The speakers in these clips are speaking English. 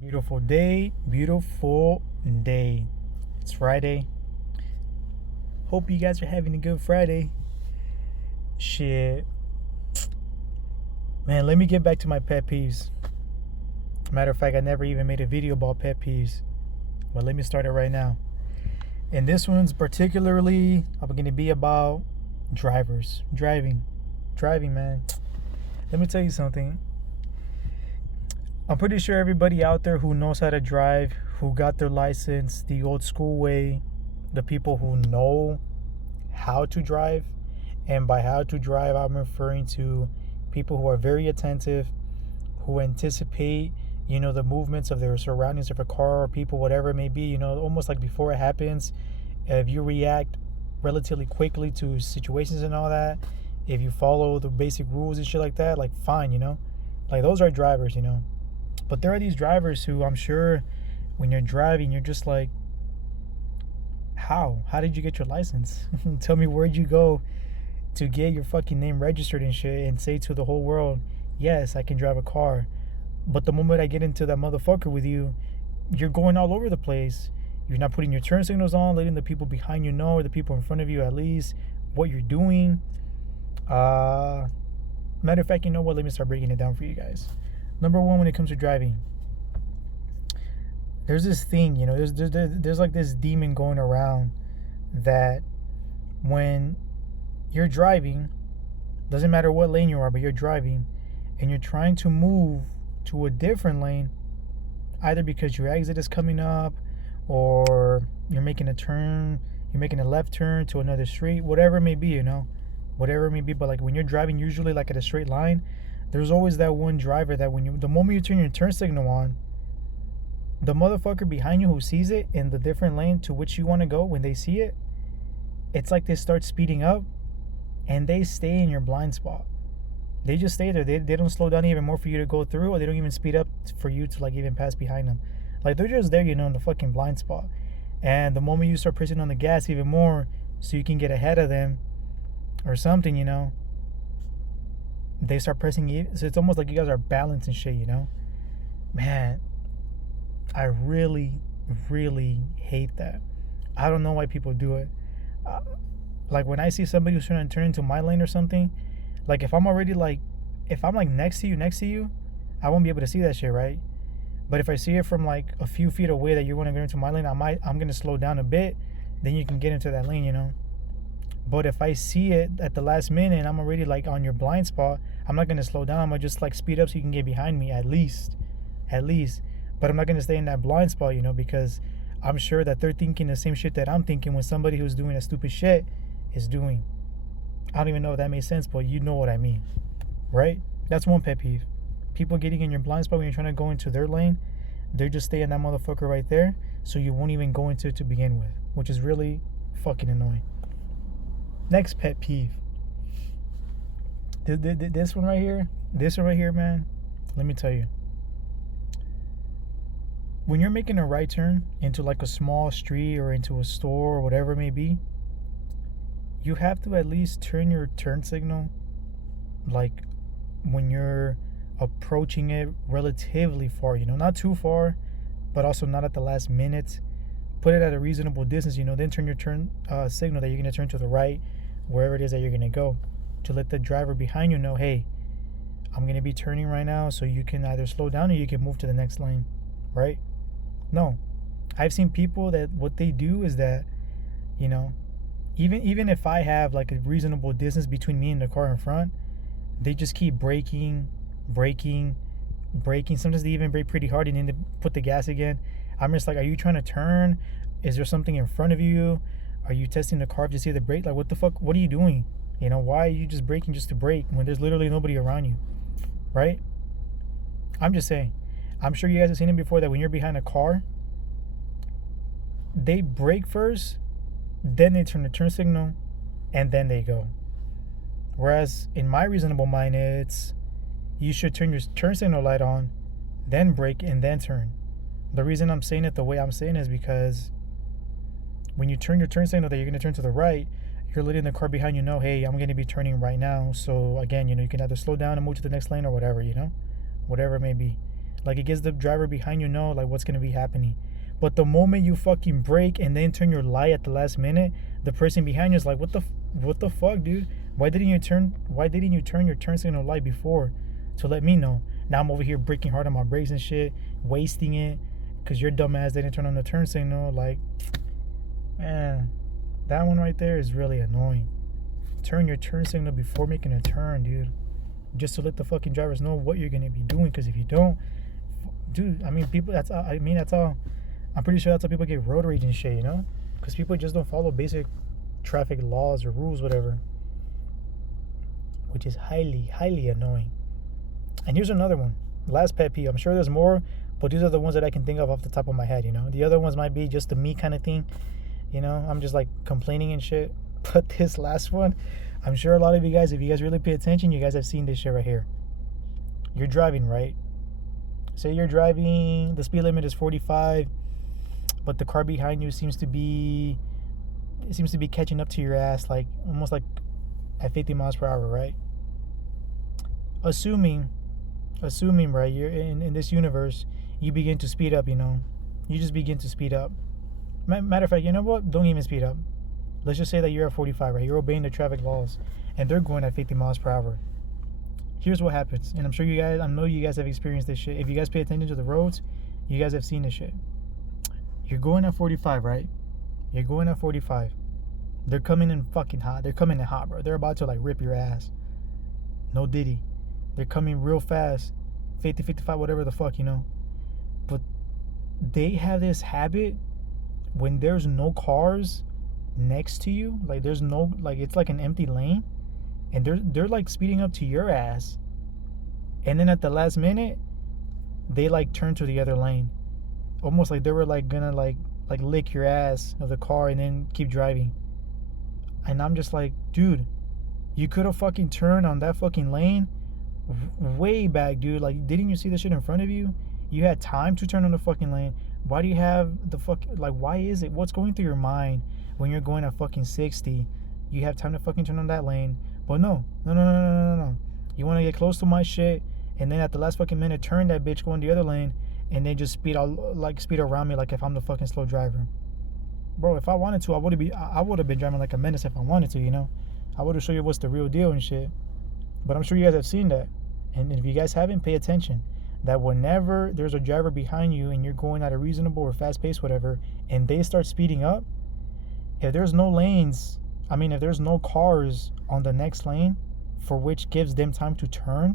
Beautiful day, beautiful day. It's Friday. Hope you guys are having a good Friday. Shit. Man, let me get back to my pet peeves. Matter of fact, I never even made a video about pet peeves. But let me start it right now. And this one's particularly going to be about drivers. Driving, man. Let me tell you something. I'm pretty sure everybody out there who knows how to drive, who got their license the old school way, the people who know how to drive, and by how to drive, I'm referring to people who are very attentive, who anticipate, the movements of their surroundings, of a car or people, whatever it may be, almost like before it happens. If you react relatively quickly to situations and all that, if you follow the basic rules and shit like that, like fine, like those are drivers, But there are these drivers who I'm sure when you're driving, you're just like, how? How did you get your license? Tell me, where'd you go to get your fucking name registered and shit and say to the whole world, yes, I can drive a car. But the moment I get into that motherfucker with you, you're going all over the place. You're not putting your turn signals on, letting the people behind you know, or the people in front of you at least, what you're doing. Matter of fact, you know what? Let me start breaking it down for you guys. Number one, when it comes to driving, there's this thing, there's like this demon going around that when you're driving, doesn't matter what lane you are, but you're driving and you're trying to move to a different lane, either because your exit is coming up or you're making a turn, you're making a left turn to another street, whatever it may be, whatever it may be. But like when you're driving, usually like at a straight line, there's always that one driver that the moment you turn your turn signal on, the motherfucker behind you who sees it in the different lane to which you want to go, when they see it, it's like they start speeding up and they stay in your blind spot. They just stay there. They don't slow down even more for you to go through, or they don't even speed up for you to like even pass behind them. Like they're just there, in the fucking blind spot. And the moment you start pressing on the gas even more so you can get ahead of them or something, they start pressing you. So it's almost like you guys are balanced and shit, Man, I really, really hate that. I don't know why people do it. Like when I see somebody who's trying to turn into my lane or something, like if I'm already like, if I'm like next to you, I won't be able to see that shit, right? But if I see it from like a few feet away that you want to get into my lane, I'm gonna slow down a bit, then you can get into that lane, But if I see it at the last minute and I'm already like on your blind spot, I'm not gonna slow down. I'm gonna just like speed up so you can get behind me at least. But I'm not gonna stay in that blind spot, because I'm sure that they're thinking the same shit that I'm thinking when somebody who's doing a stupid shit is doing. I don't even know if that makes sense, but you know what I mean, right? That's one pet peeve. People getting in your blind spot when you're trying to go into their lane, they're just staying that motherfucker right there, so you won't even go into it to begin with, which is really fucking annoying. Next pet peeve. This one right here, man. Let me tell you. When you're making a right turn into like a small street or into a store or whatever it may be, you have to at least turn your turn signal like when you're approaching it relatively far, not too far, but also not at the last minute. Put it at a reasonable distance, then turn your turn signal that you're going to turn to the right, wherever it is that you're going to go, to let the driver behind you know, hey, I'm going to be turning right now, so you can either slow down or you can move to the next lane, right? No. I've seen people that what they do is that, even if I have like a reasonable distance between me and the car in front, they just keep braking. Sometimes they even brake pretty hard and then they put the gas again. I'm just like, are you trying to turn? Is there something in front of you? Are you testing the car to see the brake? Like, what the fuck? What are you doing? Why are you just braking just to brake when there's literally nobody around you, right? I'm just saying. I'm sure you guys have seen it before that when you're behind a car, they brake first, then they turn the turn signal, and then they go. Whereas in my reasonable mind, it's you should turn your turn signal light on, then brake, and then turn. The reason I'm saying it the way I'm saying it is because when you turn your turn signal that you're going to turn to the right, you're letting the car behind you know, hey, I'm going to be turning right now. So again, you can either slow down and move to the next lane or whatever, whatever it may be. Like, it gives the driver behind you know, like, what's going to be happening. But the moment you fucking brake and then turn your light at the last minute, the person behind you is like, what the fuck, dude? Why didn't you turn your turn signal light before to let me know? Now I'm over here braking hard on my brakes and shit, wasting it because your dumbass didn't turn on the turn signal. Like, man, that one right there is really annoying. Turn your turn signal before making a turn, dude. Just to let the fucking drivers know what you're gonna be doing. Because if you don't, dude, I mean, people. That's all. I'm pretty sure that's how people get road rage and shit, you know? Because people just don't follow basic traffic laws or rules, whatever. Which is highly, highly annoying. And here's another one. Last pet peeve. I'm sure there's more, but these are the ones that I can think of off the top of my head, you know? The other ones might be just the me kind of thing, you know? I'm just like complaining and shit. But this last one, I'm sure a lot of you guys, if you guys really pay attention, you guys have seen this shit right here. You're driving, right? Say you're driving, the speed limit is 45, but the car behind you seems to be catching up to your ass, like almost like at 50 miles per hour, right? Assuming, right, you're in this universe, you begin to speed up, you know? You just begin to speed up. Matter of fact, you know what? Don't even speed up. Let's just say that you're at 45, right? You're obeying the traffic laws, and they're going at 50 miles per hour. Here's what happens, and I know you guys have experienced this shit. If you guys pay attention to the roads, you guys have seen this shit. You're going at 45, right? You're going at 45. They're coming in fucking hot. They're coming in hot, bro. They're about to like rip your ass. No diddy. They're coming real fast. 50, 55, whatever the fuck, you know. But they have this habit when there's no cars next to you, like there's no, like it's like an empty lane, and they're like speeding up to your ass, and then at the last minute they like turn to the other lane, almost like they were like gonna like lick your ass of the car and then keep driving. And I'm just like, dude, you could have fucking turned on that fucking lane way back, dude. Like, didn't you see the shit in front of you? You had time to turn on the fucking lane. Why do you have the fuck, like, why is it, what's going through your mind when you're going at fucking 60? You have time to fucking turn on that lane. But no. You want to get close to my shit, and then at the last fucking minute turn that bitch, go in the other lane, and then just speed around me like if I'm the fucking slow driver. Bro, if I wanted to, I would have been driving like a menace if I wanted to, you know? I would have shown you what's the real deal and shit. But I'm sure you guys have seen that. And if you guys haven't, pay attention. That whenever there's a driver behind you and you're going at a reasonable or fast pace, whatever, and they start speeding up, if there's no lanes, if there's no cars on the next lane for which gives them time to turn,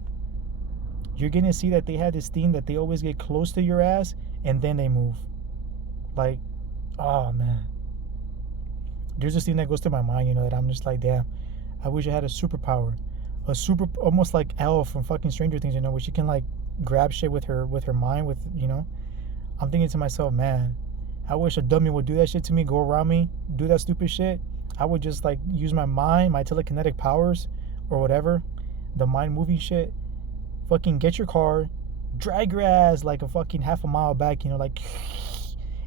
you're going to see that they have this thing that they always get close to your ass and then they move. Like, oh man. There's this thing that goes through my mind, you know, that I'm just like, damn, I wish I had a superpower. Almost like Elle from fucking Stranger Things, you know, where she can like grab shit with her mind, with, you know. I'm thinking to myself, man, I wish a dummy would do that shit to me, go around me, do that stupid shit. I would just like use my mind, my telekinetic powers or whatever, the mind moving shit, fucking get your car, drag your ass like a fucking half a mile back, you know, like,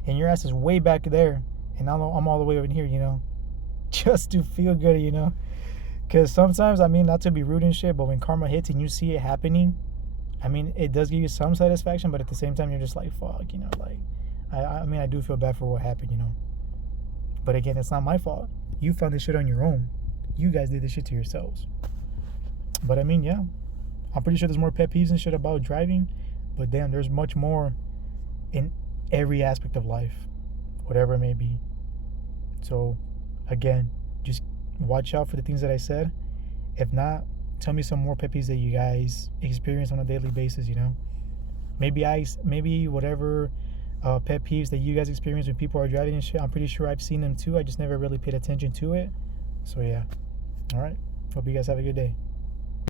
and your ass is way back there, and I'm all the way over here, you know, just to feel good, you know. Because sometimes, not to be rude and shit, but when karma hits and you see it happening, it does give you some satisfaction, but at the same time, you're just like, fuck, you know, like, I do feel bad for what happened, you know. But again, it's not my fault. You found this shit on your own. You guys did this shit to yourselves. But yeah, I'm pretty sure there's more pet peeves and shit about driving, but damn, there's much more in every aspect of life, whatever it may be. So, again, just watch out for the things that I said. If not, tell me some more pet peeves that you guys experience on a daily basis, you know. Maybe whatever pet peeves that you guys experience when people are driving and shit, I'm pretty sure I've seen them too. I just never really paid attention to it. So yeah. All right. Hope you guys have a good day.